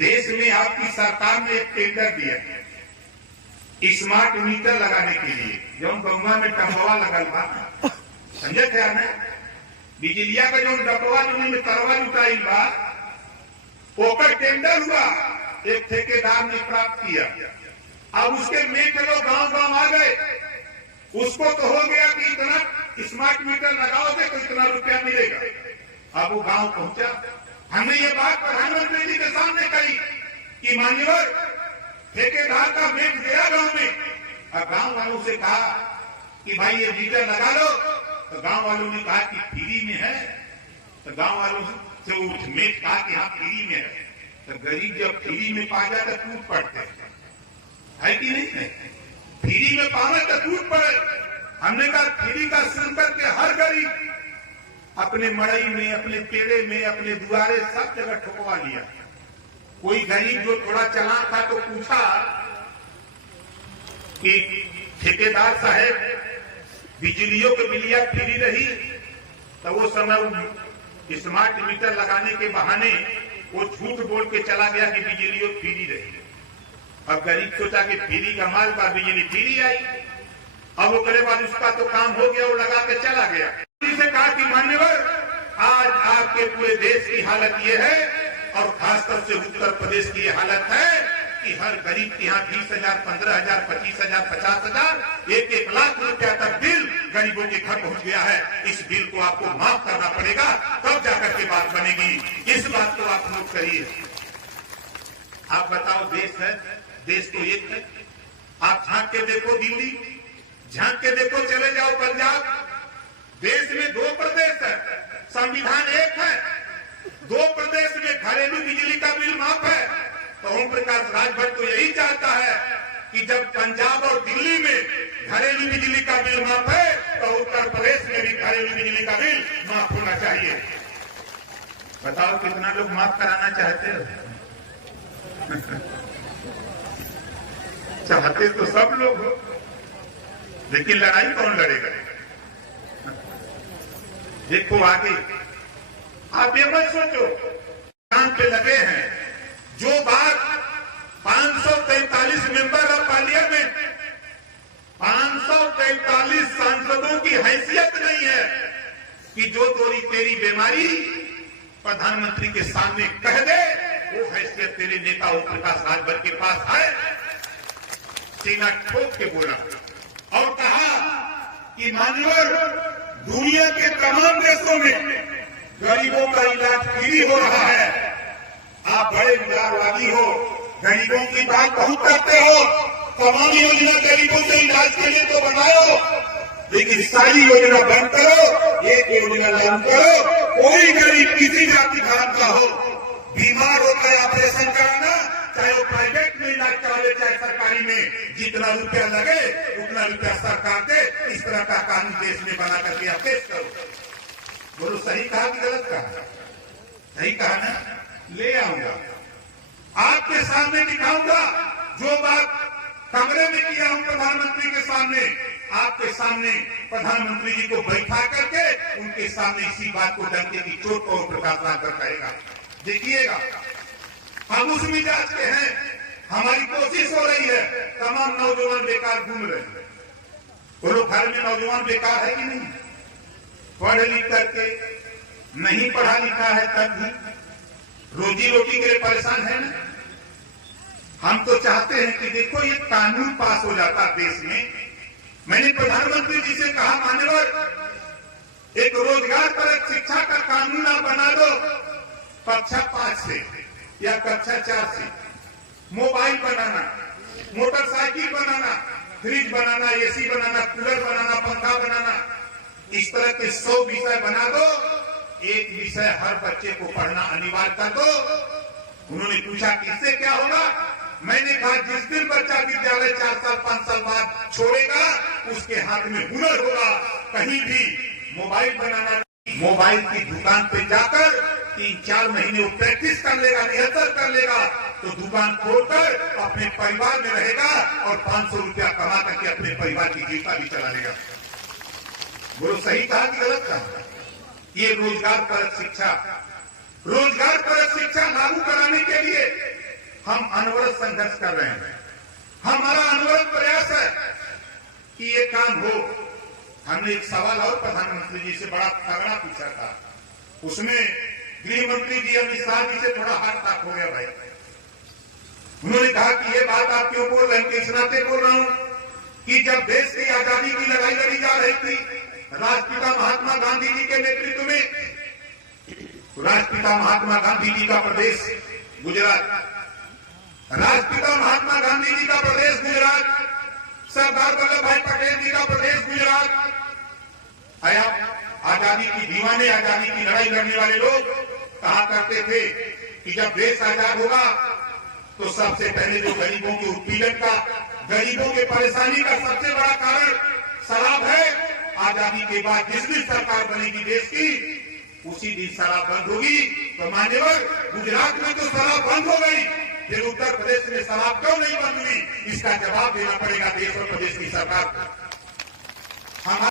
देश में आपकी सरकार ने एक टेंडर दिया स्मार्ट मीटर लगाने के लिए, जो गंगा में टंगवा लगल बा, समझे थे ना? बिजलिया का जो डबवा जो में तरवा जुटाई बा, ओकर टेंडर हुआ, एक ठेकेदार ने प्राप्त किया। अब उसके मेट लोग गांव-गांव आ गए, उसको तो हो गया कि इतना स्मार्ट मीटर लगाओगे तो इतना रुपया मिलेगा। अब वो गांव पहुंचा, हमने ये बात प्रधानमंत्री जी के सामने कही कि मान्यवर ठेकेदार का मेट गया गांव में, और गांव वालों से कहा कि भाई ये मीटर लगा लो, तो गांव वालों ने कहा कि फ्री में है। तो गांव वालों से उठ मेट कहा कि हाँ फ्री में है। तो गरीब जब फ्री में पा जाए तो टूट पड़ते है कि नहीं है? फ्री में पावे तो टूट पड़े। हमने कहा फ्री का सुन करके हर गरीब अपने मड़ई में, अपने पेड़े में, अपने दुआरे सब जगह ठुकवा लिया। कोई गरीब जो थोड़ा चलान था तो पूछा कि ठेकेदार साहब बिजलियों की बिलिया फ्री रही? तो वो समय स्मार्ट मीटर लगाने के बहाने वो झूठ बोल के चला गया कि बिजलियों फ्री रही। अब गरीब सोचा कि फ्री का माल का बिजली फ्री आई। अब वो करे बाद उसका तो काम हो गया, वो लगा के चला गया। से कहा कि मान्यवर आज आपके पूरे देश की हालत ये है, और खासतौर से उत्तर प्रदेश की ये हालत है कि हर गरीब के यहाँ 20,000, 15,000, 25,000, 50,000, 1-1 लाख रुपया तक बिल गरीबों के घर पहुंच गया है। इस बिल को आपको माफ करना पड़ेगा, तब जाकर के बात बनेगी। इस बात को आप नोट करिए। आप बताओ, देश है, देश तो एक है। आप झांक के देखो दिल्ली, झांक के देखो चले जाओ पंजाब। देश में 2 प्रदेश है, संविधान एक है। 2 प्रदेश में घरेलू बिजली का बिल माफ है। तो ओम प्रकाश राजभर तो यही चाहता है कि जब पंजाब और दिल्ली में घरेलू बिजली का बिल माफ है, तो उत्तर प्रदेश में भी घरेलू बिजली का बिल माफ होना चाहिए। बताओ कितना लोग माफ कराना चाहते हो? चाहते तो सब लोग हो, लेकिन लड़ाई कौन लड़ेगा? देखो आगे, आप ये मत सोचो काम पे लगे हैं। जो बात 543 मेंबर ऑफ पार्लियामेंट, 543 सांसदों की हैसियत नहीं है कि जो तेरी बीमारी प्रधानमंत्री के सामने कह दे, वो हैसियत तेरे नेता ओम प्रकाश राजभर के पास है। सीना ठोक के बोला और कहा कि मान्यवर दुनिया के तमाम देशों में गरीबों का इलाज फ्री हो रहा है। आप बड़े उदारवादी हो, गरीबों की बात बहुत करते हो। तमाम योजना गरीबों के इलाज के लिए तो बनाओ, लेकिन सारी योजना बंद करो, एक योजना लागू करो। कोई गरीब किसी जाति धर्म का हो, बीमार होकर ऑपरेशन कराना, चाहे वो प्राइवेट में इलाज करावे चाहे सरकारी में, जितना रुपया लगे उतना रुपया सरकार दे। इस तरह का कानून देश में बना करके आप पेश करो। बोलो सही कहा कि गलत कहा? सही कहा ना? ले आऊंगा, आपके सामने दिखाऊंगा। जो बात कमरे में किया हूं प्रधानमंत्री के सामने, आपके सामने प्रधानमंत्री जी को बैठा करके उनके सामने इसी बात को डंके की चोट को प्रकाश राजभर कहेगा। देखिएगा, हम उस मिजाज के हैं। हमारी कोशिश हो रही है, तमाम नौजवान बेकार घूम रहे हैं। बोलो घर में नौजवान बेकार है कि नहीं? पढ़ लिख करके नहीं पढ़ा लिखा है तब भी रोजी रोटी के लिए परेशान है ना। हम तो चाहते हैं कि देखो ये कानून पास हो जाता देश में। मैंने प्रधानमंत्री जी से कहा मान्यवर एक रोजगार पर शिक्षा का कानून आप बना दो, कक्षा 5 से या कक्षा 4 से। मोबाइल बनाना, मोटरसाइकिल बनाना, फ्रिज बनाना, एसी बनाना, कूलर बनाना, पंखा बनाना, इस तरह के 100 विषय बना दो। एक विषय हर बच्चे को पढ़ना अनिवार्य कर दो। उन्होंने पूछा कि इससे क्या होगा? मैंने कहा जिस दिन बच्चा विद्यालय 4 साल 5 साल बाद छोड़ेगा, उसके हाथ में हुनर होगा। कहीं भी मोबाइल बनाना, मोबाइल की दुकान पे जाकर 3-4 महीने वो प्रैक्टिस कर लेगा, रिहर्सल कर लेगा, तो दुकान खोलकर अपने परिवार में रहेगा और 500 रुपया कमा करके अपने परिवार की जीविका भी चला लेगा। बोलो सही कहा कि गलत कहा? ये रोजगार परक शिक्षा, रोजगार परक शिक्षा लागू कराने के लिए हम अनवरत संघर्ष कर रहे हैं। हमारा अनवरत प्रयास है कि ये काम हो। हमने एक सवाल और प्रधानमंत्री जी से बड़ा तगड़ा पूछा था, उसमें गृह मंत्री जी अमित शाह जी से थोड़ा हाथ ताक हो गया भाई। उन्होंने कहा कि ये बात आप क्यों बोल रहे हैं? इस नाते बोल रहा हूं कि जब देश की आजादी की लड़ाई लड़ी जा रही थी राष्ट्रपिता महात्मा गांधी जी के नेतृत्व में, राष्ट्रपिता महात्मा गांधी जी का प्रदेश गुजरात, राष्ट्रपिता महात्मा गांधी जी का प्रदेश गुजरात, सरदार वल्लभ भाई पटेल जी का प्रदेश गुजरात। आजादी की दीवाने, आजादी की लड़ाई लड़ने वाले लोग कहा करते थे कि जब देश आजाद होगा तो सबसे पहले जो गरीबों के उत्पीड़न का, गरीबों के परेशानी का सबसे बड़ा कारण शराब है। आजादी के बाद जिस दिन सरकार बनेगी देश की, उसी दिन शराब बंद होगी। तो मान्यवर, गुजरात में तो शराब बंद हो गई, फिर उत्तर प्रदेश में शराब क्यों नहीं बंद हुई? इसका जवाब देना पड़ेगा देश और प्रदेश की सरकार को।